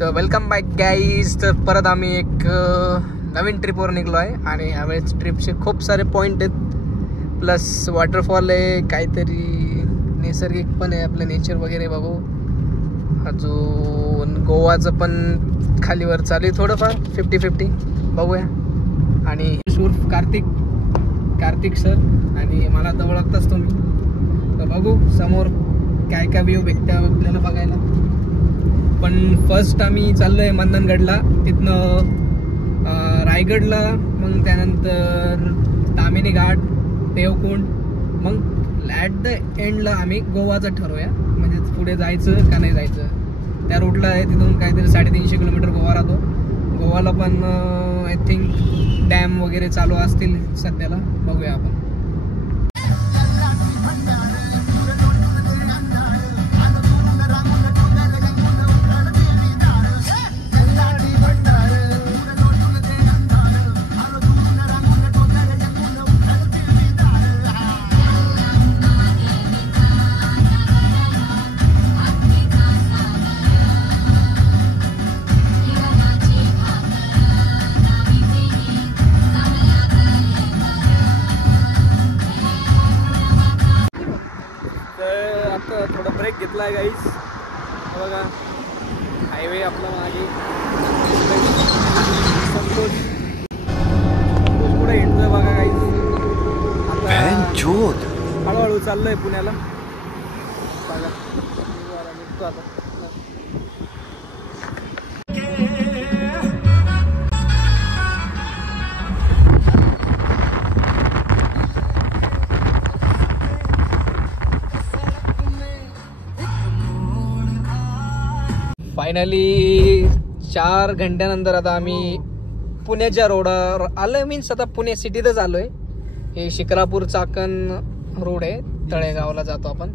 तर welcome back guys. तर परत आम्ही एक नवीन ट्रिपवर निघलो आहे आणि ह्यावेळेस ट्रिपचे खूप सारे पॉईंट आहेत, प्लस वॉटरफॉल आहे, काहीतरी नैसर्गिक पण आहे, आपलं नेचर वगैरे बघू. अजून गोवाचं पण खालीवर चालू आहे थोडंफार 50-50 बघूया. आणि उर्फ कार्तिक सर आणि मला तर ओळखताच तुम्ही. तर बघू समोर काय काय व्ह्यू भेटतं आपल्याला बघायला. पण फर्स्ट आम्ही चाललो आहे मंदनगडला, तिथनं रायगडला, मग त्यानंतर तामिनी घाट, देवकुंड, मग ॲट द एंडला आम्ही गोवाचं ठरवूया. म्हणजे पुढे जायचं का नाही जायचं त्या रूटला आहे. तिथून काहीतरी 350 किलोमीटर गोवा राहतो. गोवाला पण आय थिंक डॅम वगैरे चालू असतील सध्याला, बघूया आपण. थोडा ब्रेक घेतला आहे गाईस. बघा हायवे आपला मागे, संतोष पुढे हिंडतोय बघा गाईस. आता हळूहळू चाललोय पुण्याला. बघा निघतो आता. फायनली 4 घंट्यानंतर आता आम्ही पुण्याच्या रोडवर आलोय. मीन्स आता पुणे सिटीतच आलोय. हे शिक्रापूर चाकण रोड आहे, तळेगावला जातो आपण.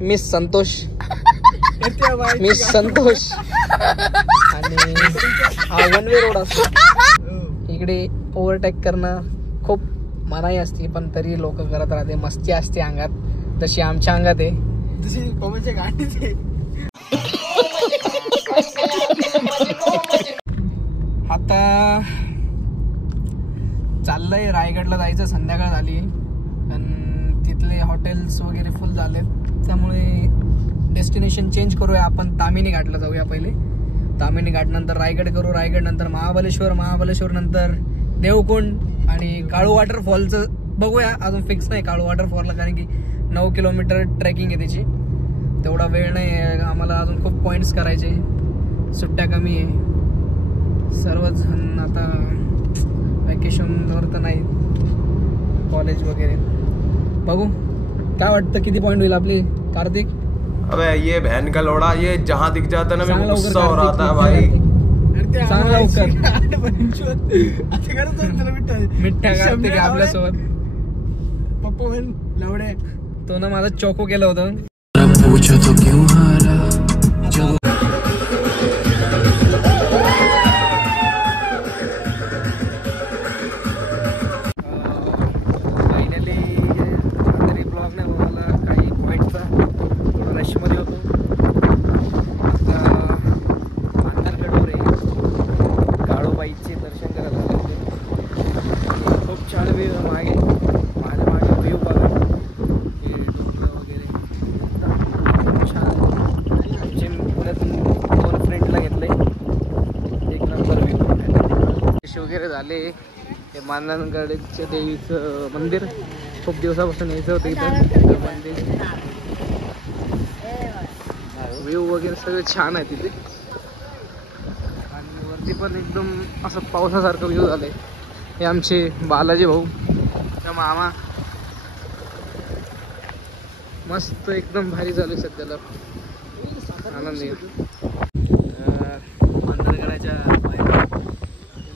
मिस संतोष आणि हा वन वे रोड असतो. इकडे ओव्हरटेक करणं खूप मनाई असते, पण तरी लोक करत राहते. मस्ती असते अंगात, तशी आमच्या अंगात आहे, तशी कोमलच्या गाडीत आहे. आता चाललंय रायगडला जायचं. संध्याकाळ झाली आणि तिथले हॉटेल्स वगैरे फुल झालेत, त्यामुळे डेस्टिनेशन चेंज करूया. आपण तामिनी घाटला जाऊया पहिले. तामिनी घाट नंतर रायगड करू, रायगड नंतर महाबलेश्वर नंतर देवकुंड आणि काळू वॉटरफॉलचं बघूया. अजून फिक्स नाही काळू वॉटरफॉलला, कारण की 9 किलोमीटर ट्रेकिंग आहे त्याची. तेवढा वेळ नाही आहे आम्हाला, अजून खूप पॉईंट्स करायचे, सुट्ट्या कमी आहे. सर्वजण आता वॅकेशनवर तर नाही, कॉलेज वगैरे. बघू काय वाटतं किती पॉईंट होईल आपली कार्तिक? अबे ये बहन का लोड़ा, ये जहाँ दिख जाता ना मेरे को गुस्सा हो रहा था भाई. सांग मिठ्ठा कार्तिक आपल्यासोबत. पप्पा लवडे तो ना माझा चोको केलं होतं. पूछो तो क्यों हारा. फायनली तरी ब्लॉग नाही मला काही पॉईंटचा थोडा रशमध्ये होतो. आता अंधारगडवर आहे, काळूबाईचे दर्शन करायला लागले. खूप छान व्ह्यू मागे, माझ्या व्ह्यू बघा, हे डोंगर वगैरे खूप छान. जिम पुण्यातून 2 फ्रेंडला घेतले, एक नंबर व्ह्यू वगैरे झाले. हे मंदनगडच्या देवीचं मंदिर खूप दिवसापासून यायचं होतं इथं मंदिर. व्ह्यू वगैरे सगळे छान आहे तिथे, आणि वरती पण एकदम असं पावसासारखं व्ह्यू झालंय. हे आमचे बालाजी भाऊ, मामा, मस्त एकदम भारी झाले सध्याला, आनंदी. मंदनगडाच्या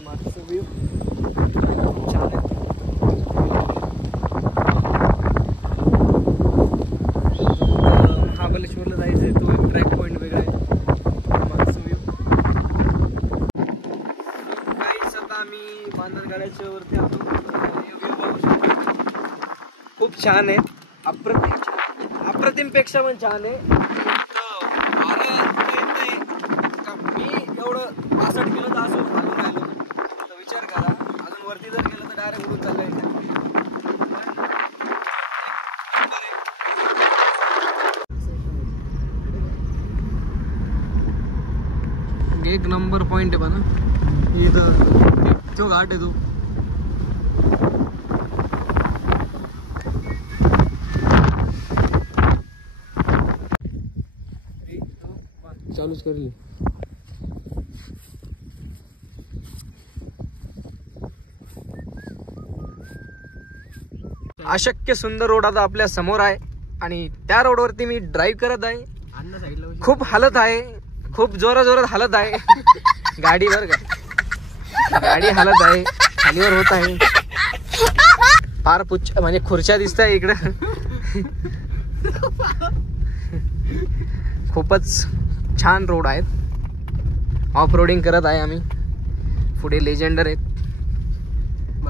मागचं व्ह्यू छान आहे. महाबलेश्वरला जायचंय, तो एक ट्रॅक पॉईंट वेगळा आहे. मागचं व्ह्यू काहीच. आता आम्ही मंदनगडाच्या वरती आलो. व्ह्यू बघू शकतो, खूप छान आहे. अप्रतिम पेक्षा पण छान आहे. वारं येतंय 65 किलोचा असून हालून राहिलो तर विचार करा, अजून वरती जर गेलं तर डायरेक्ट उडून चाललंय. एक नंबर पॉइंट आहे पण इथं तो घाट आहे. तू चालूच करली. अशक्य सुंदर रोड आता आपल्या समोर आहे आणि त्या रोडवरती मी ड्राईव्ह करत आहे. खूप हालत आहे, खूप जोरात हालत आहे गाडी बर का. गाडी हालत आहे, खालीवर होत आहे. फार पुच्छ म्हणजे खुर्च्या दिसत आहे इकडं. खूपच छान रोड आहेत. ऑफ रोडिंग करत आहे आम्ही. पुढे लेजेंडर आहेत,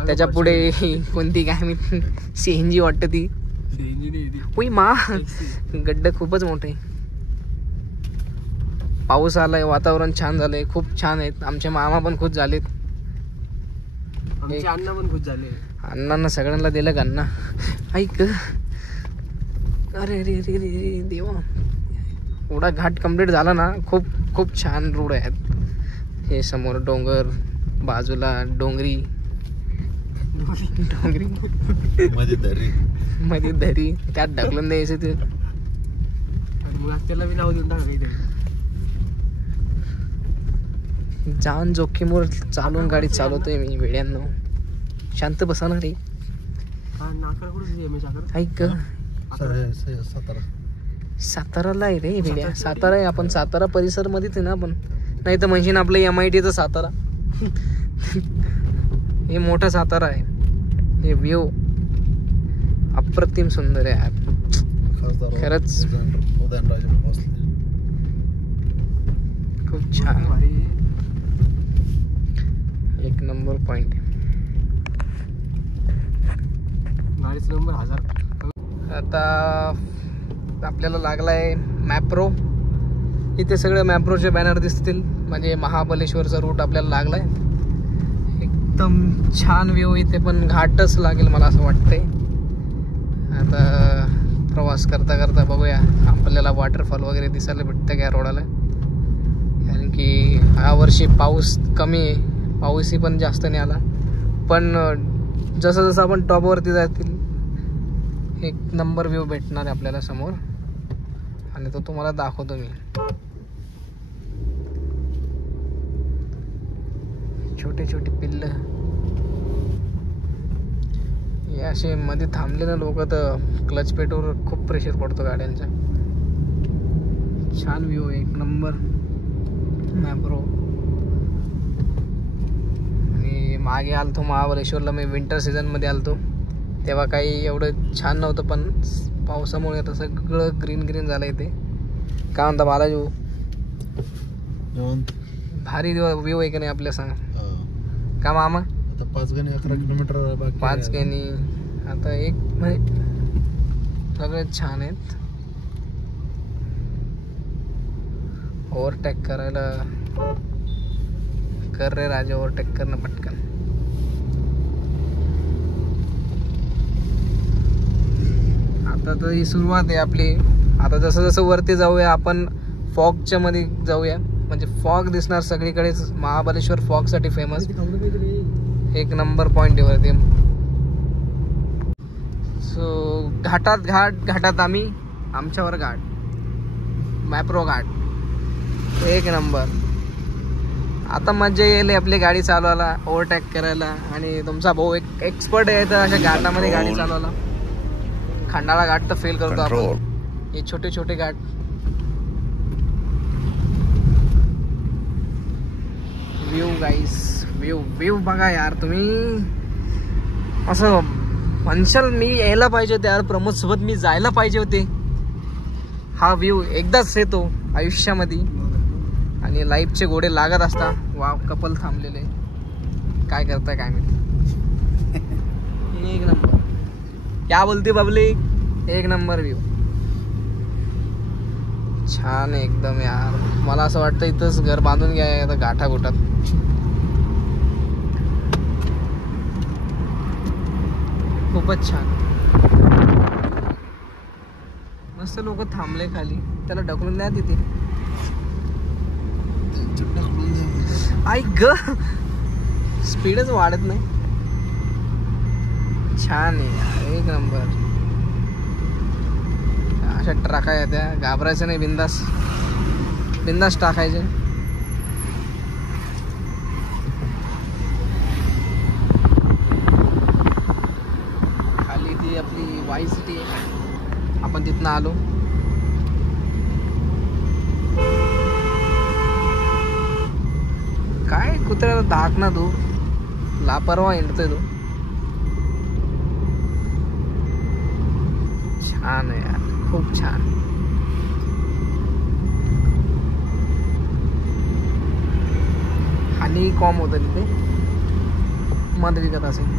त्याच्या पुढे कोणती काय मी CNG वाटतं ती. उई मा गड्ड खूपच मोठे. पाऊस आलाय, वातावरण छान झालंय, खूप छान आहेत. आमचे मामा पण खुश झालेत, आमचे अण्णा पण खुश झाले. अण्णांना सगळ्यांना दिलं का अण्णा. ऐक अरे रे रे रे देवा, एवढा घाट कंप्लीट झाला ना. खूप खूप छान रोड आहेत. हे समोर डोंगर, बाजूला डोंगरी मध्ये दरी, त्यात ढकलून द्यायचं ते. मग त्याला बी नाव देऊन टाकायचं. जान जोखीमवर चालून गाडी चालवतोय मी वेड्यांनो. शांत बसा ना रे. ऐक साताराला आहे रे वेड्या. सातारा आहे, आपण सातारा परिसर मध्येच आहे ना आपण. नाही तर म्हणशीन आपलं MITचं सातारा. हे मोठा सातारा आहे. हे व्ह्यू अप्रतिम सुंदर आहे यार, खरंच खूप छान. एक नंबर पॉइंट. गाडीचा नंबर 1000. आता आपल्याला लागलाय मॅप्रो. इथे सगळे मॅप्रोचे बॅनर दिसतील, म्हणजे महाबलेश्वरचा रूट आपल्याला लागलाय. एकदम छान व्ह्यू. इथे पण घाटच लागेल मला असं वाटतंय. आता प्रवास करता करता बघूया आपल्याला वॉटरफॉल वगैरे दिसायला भेटतं का रोडाला. कारण की ह्या वर्षी पाऊस कमी आहे, पाऊसही पण जास्त नाही आला. पण जसं जसं आपण टॉपवरती जातील एक नंबर व्ह्यू भेटणार आहे आपल्याला समोर, आणि तो तुम्हाला दाखवतो मी. छोटे छोटे पिल्ल हे असे मध्ये थांबले ना लोक तर क्लच पेटवर खूप प्रेशर पडतो गाड्यांचा. छान व्ह्यू, एक नंबर मॅप्रो. आणि मागे आलतो महाबलेश्वरला मी विंटर सीझनमध्ये आलतो, तेव्हा काही एवढं छान नव्हतं, पण पावसामुळे आता सगळं ग्रीन ग्रीन झालं इथे. काय म्हणता बालाजी, भारी व्ह्यू आहे का नाही आपल्या सांग का मामा. आता 5 गणी 11 किलोमीटर 5 गणी आता एक म्हणजे सगळे छान आहेत. ओव्हरटेक करायला कर रे राजा, ओव्हरटेक करणं पटकन. आता तर ही सुरुवात आहे आपली. आता जसं जसं वरती जाऊया आपण फॉगच्या मध्ये जाऊया, म्हणजे फॉग दिसणार सगळीकडेच. महाबलेश्वर फॉग साठी फेमस. एक नंबर पॉइंट आहे वरती. सो घाटात आम्ही, आमच्यावर घाट, मॅप्रो घाट, एक नंबर. आता मजा येईल आपली गाडी चालवायला, ओव्हरटेक करायला. आणि तुमचा भाऊ एक एक्सपर्ट आहे तर अशा घाटामध्ये गाडी चालवायला. खंडाळा घाट तर फेल करतो आपण. हे छोटे छोटे घाट. व्ह्यू गाईस, व्ह्यू बघा यार तुम्ही. असं म्हणशाल मी यायला पाहिजे होते यार, प्रमोद सोबत मी जायला पाहिजे होते. हा व्ह्यू एकदाच येतो आयुष्यामध्ये. आणि लाईफचे घोडे लागत असता. वाव, कपल थांबलेले, काय करताय काय माहिती. एक नंबर. क्या बोलते पब्लिक, एक नंबर व्ह्यू. छान एकदम यार. मला असं वाटतं इथंच घर बांधून घ्या आता घाटाघोटात. खूपच छान. मस्त लोक थांबले खाली. त्याला ढकलून द्या तिथे. ऐक ग, स्पीडच वाढत नाही. छान आहे, एक नंबर. अशा ट्रका येत्या, घाबरायचं नाही. बिंदास बिंदास टाकायचे. खाली ती आपली वाई सिटी आहे, आपण तिथनं आलो. काय कुत्र्याला दाख ना तू, लापरवाह हिंडतोय तू. छान आहे यार, खूप छान. हानी कॉम होतं तिथे, मध विकत असेल.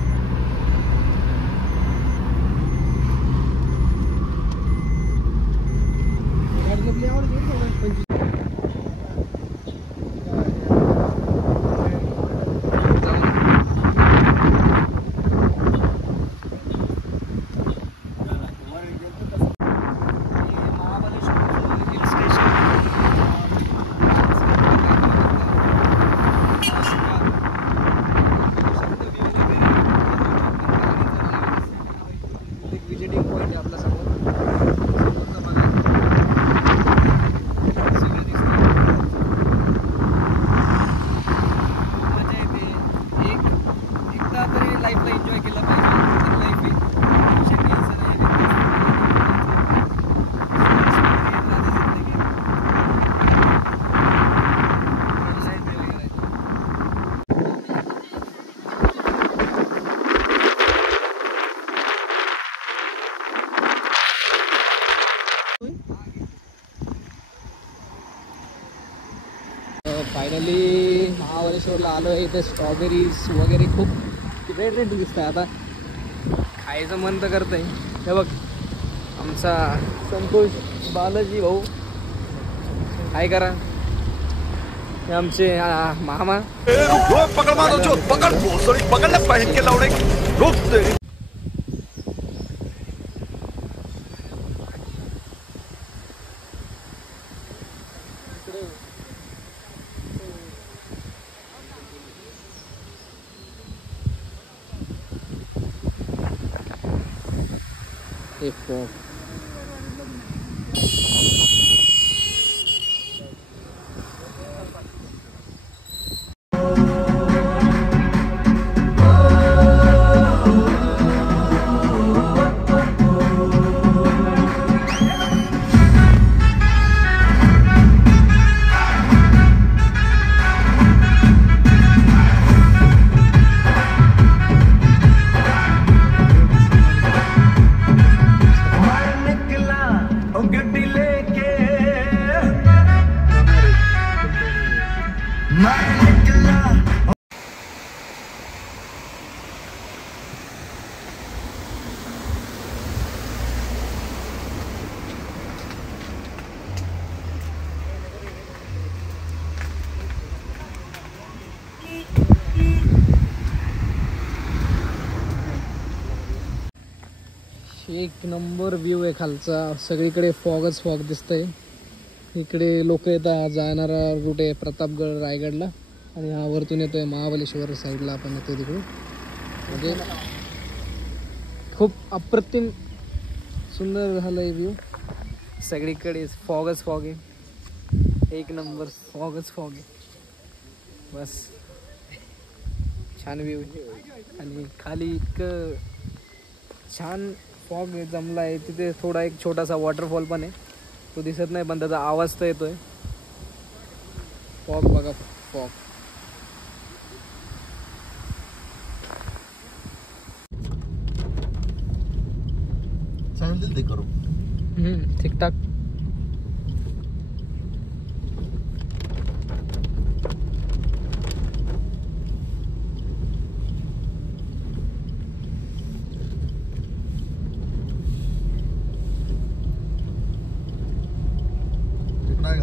फायनली महाबळेश्वरला आलो आहे. इथे स्ट्रॉबेरीज वगैरे खूप रेट दिसत आहे. आता खायचं मन तर करतंय. हे बघ आमचा संतोष बालाजी भाऊ, काय करा. हे आमचे मामा. एक नंबर व्ह्यू आहे खालचा. सगळीकडे फॉगच फॉग दिसतंय. इकडे लोक येतात. जाणारा रूट आहे प्रतापगड रायगडला, आणि हा वरतून येतोय महाबळेश्वर साईडला. आपण येतोय तिकडे. म्हणजे खूप अप्रतिम सुंदर झालंय व्ह्यू. सगळीकडे फॉगच फॉग आहे. एक नंबर फॉगच फॉग आहे. बस छान व्ह्यू आहे. आणि खाली इतकं छान फॉग जमला आहे. तिथे थोडा एक छोटासा वॉटरफॉल पण आहे. तो दिसत नाही पण त्याचा आवाज तर येतोय. फॉग बघा, फॉग. चांगलं ते करू. ठीकठाक.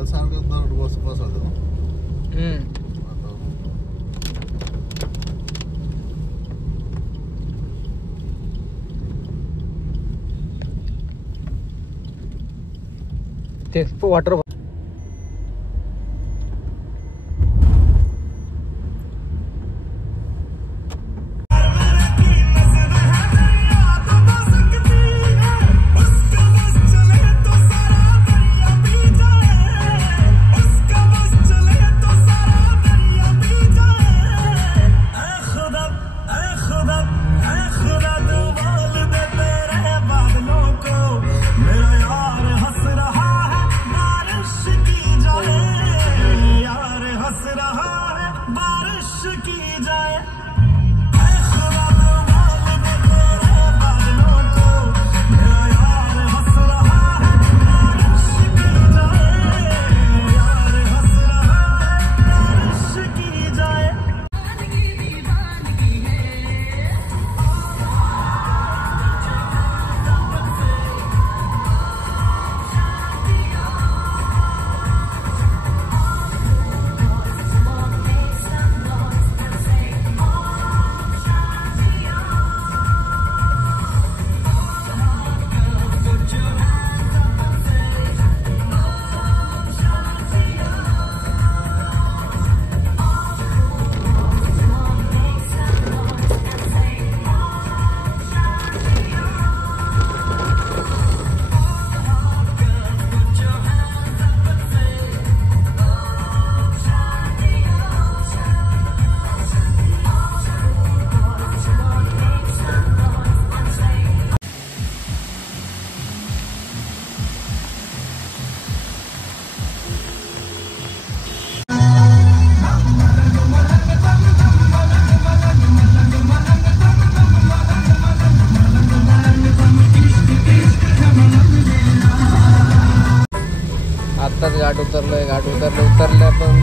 सारखं ते वॉटर आत्ताच घाट उतरल्या पण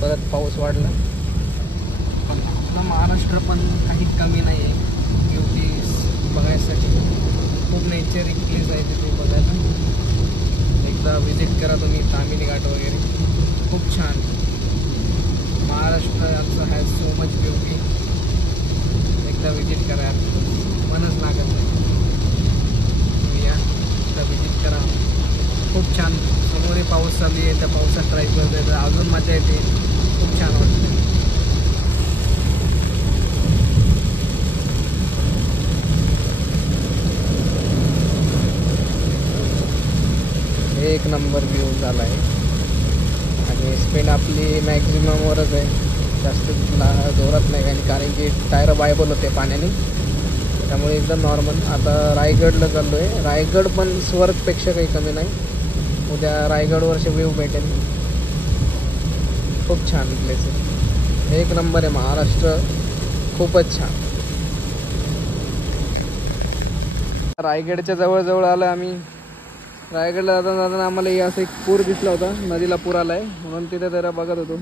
परत पाऊस वाढला. पण आपला महाराष्ट्र पण काही कमी नाही आहे ब्युटीज बघायसाठी. खूप नैसर्गिक प्लेस आहे तिथे बघायला. एकदा विजिट करा तुम्ही तामिनी घाट वगैरे, खूप छान. महाराष्ट्र आमचं हॅज सो मच ब्युटी. एकदा विजिट करा, मनच लागत नाही. या एकदा विजिट करा, खूप छान. समोर पाऊस चालू आहे, त्या पावसात ड्राईव्ह करतोय तर अजून मजा येते. खूप छान वाटतं. एक नंबर व्ह्यू झाला आहे आणि स्पीड आपली मॅक्झिममवरच आहे, जास्त जोरात नाही. कारण की टायर वायबल होते पाण्याने, त्यामुळे एकदम नॉर्मल. आता रायगडला चाललो आहे. रायगड पण स्वर्गपेक्षा काही कमी नाही. उद्या रायगडवरचे व्ह्यू भेटेल. खूप छान प्लेस आहे, एक नंबर आहे. महाराष्ट्र खूपच छान. रायगडच्या जवळ आलं आम्ही. रायगडला जाताना आम्हाला असं एक पूर दिसला होता, नदीला पूर आला आहे म्हणून तिथे जरा बघत होतो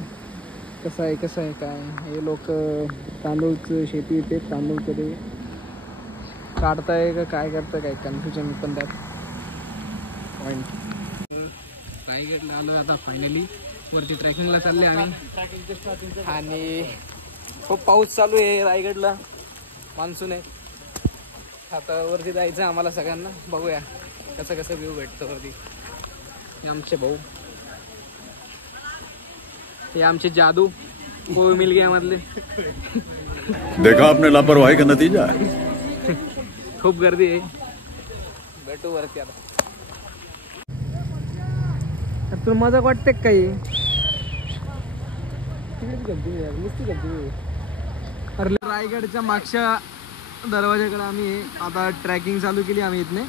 कसं आहे काय. हे लोक तांदूळचं शेती येते, तांदूळचं ते काढताय का काय करतं काय कन्फ्युजन पण त्यात पॉईंट. रायगडला आलो आता फायनली. वरती ट्रेकिंगला चालले आम्ही आणि खूप पाऊस चालू आहे रायगडला. मान्सून आहे. आता वरती जायचं आम्हाला सगळ्यांना. बघूया कसं व्ह्यू भेटतं वरती. हे आमचे भाऊ, हे आमचे जादू वो मिल गया मधले. देखा आपने लापरवाही का नतीजा. खूप गर्दी आहे. भेटू वरती आता. तुला मजा वाटते काही. अरे रायगडच्या मागच्या दरवाजाकडे आम्ही आता ट्रॅकिंग चालू केली. आम्ही इथने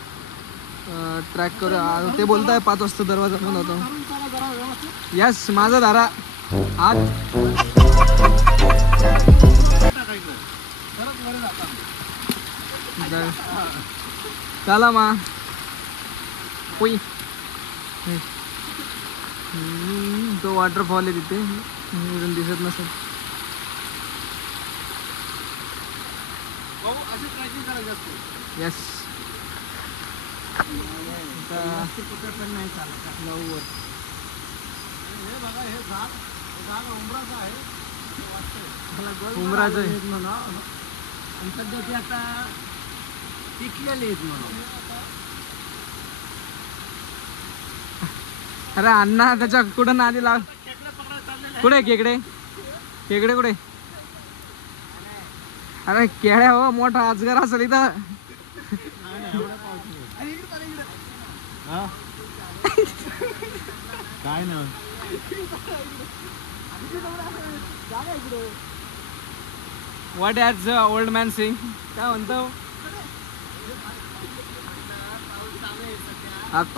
ट्रॅक करू. ते बोलताय 5 वाजता दरवाजा बंद होतो. यस माझा धारा हात चला मा उई. तो वॉटरफॉल आहे तिथे, दिसत नसेल. यस उमराचं आहे. सध्या ते आता पिकलेले आहेत म्हणून. अरे अण्णा त्याच्या कुठं नादी लाग. कुठे केकडे केकडे कुठे. अरे केळ्या हो मोठा अजगर असेल इथं. काय ना what as old man sing काय म्हणतो.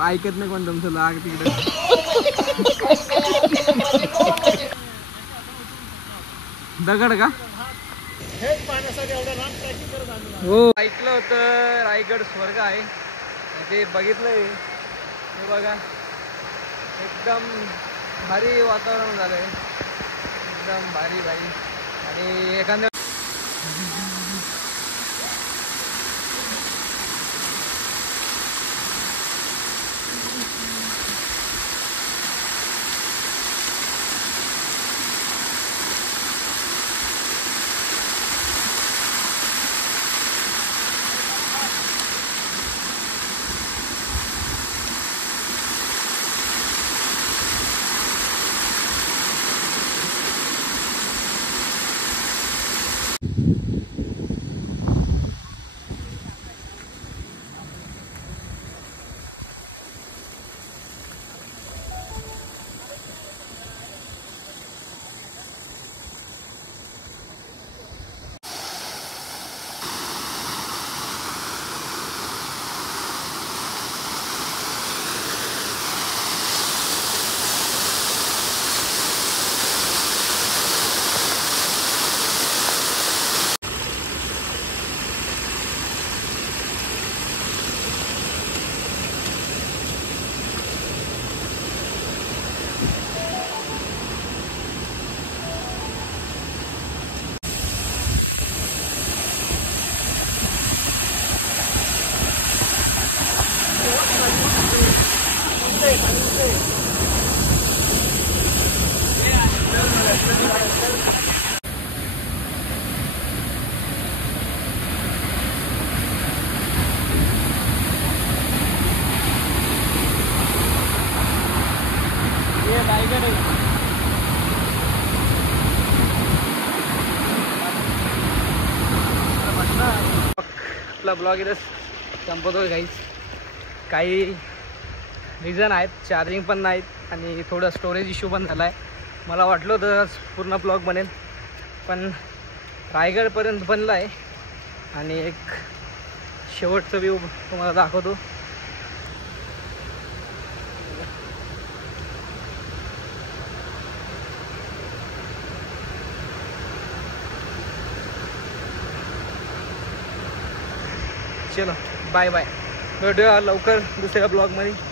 ऐकत नाही कोण तुमचं लाग तिकडे. दगड का हो. ऐकलं होतं रायगड स्वर्ग आहे ते बघितलंय. हे बघा एकदम भारी वातावरण झालंय एकदम भारी भारी. आणि एखाद्या आपला ब्लॉग इथं संपतोय गाईज. काही रिझन आहेत चार्जिंग पण नाहीत आणि थोडं स्टोरेज इश्यू पण झाला आहे. मला वाटलं होतं पूर्ण ब्लॉग बनेल पण रायगडपर्यंत बनला आहे. आणि एक शेवटचं व्ह्यू तुम्हाला दाखवतो. चलो बाय बाय. भेटूया लवकर दुसऱ्या ब्लॉगमध्ये.